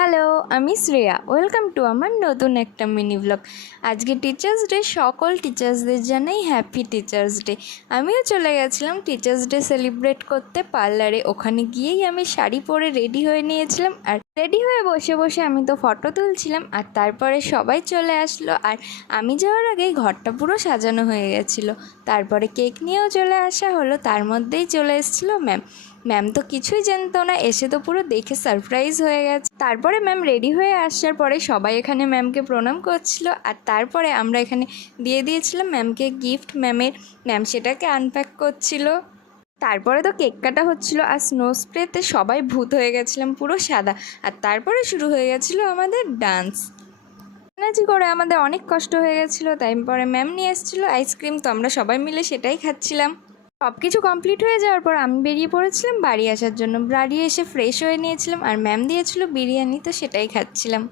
Hello, আমি Shreya. Welcome to আমার নতুন একটা মিনি ব্লগ। আজকে টিচার্স ডে, সকল টিচার্সদের জানাই হ্যাপি টিচার্স ডে। আমিও চলে গেছিলাম টিচার্স ডে সেলিব্রেট করতে পার্লারে। ওখানে গিয়েই আমি শাড়ি পরে রেডি হয়ে নিয়েছিলাম, আর রেডি হয়ে বসে বসে আমি তো ফটো তুলছিলাম। আর তারপরে সবাই চলে আসলো, আর আমি যাওয়ার আগেই ঘরটা পুরো সাজানো হয়ে গেছিলো। তারপরে কেক নিয়েও চলে আসা হলো, তার মধ্যেই চলে এসেছিলো ম্যাম তো কিছুই জানতো না, এসে তো পুরো দেখে সারপ্রাইজ হয়ে গেছে। তারপরে ম্যাম রেডি হয়ে আসার পরে সবাই এখানে ম্যামকে প্রণাম করছিল, আর তারপরে আমরা এখানে দিয়ে দিয়েছিলাম ম্যামকে গিফট। ম্যাম সেটাকে আনপ্যাক করছিল। তারপরে তো কেক কাটা হচ্ছিলো, আর স্নো স্প্রেতে সবাই ভূত হয়ে গেছিলাম পুরো সাদা। আর তারপরে শুরু হয়ে গেছিলো আমাদের ডান্স। নাচি করে আমাদের অনেক কষ্ট হয়ে গেছিলো। তারপরে ম্যাম নিয়ে এসেছিলো আইসক্রিম, তো আমরা সবাই মিলে সেটাই খাচ্ছিলাম। সব কিছু কমপ্লিট হয়ে যাওয়ার পর আমি বেরিয়ে পড়েছিলাম বাড়ি আসার জন্য। বাড়ি এসে ফ্রেশ হয়ে নিয়েছিলাম, আর ম্যাম দিয়েছিল বিরিয়ানি, তো সেটাই খাচ্ছিলাম।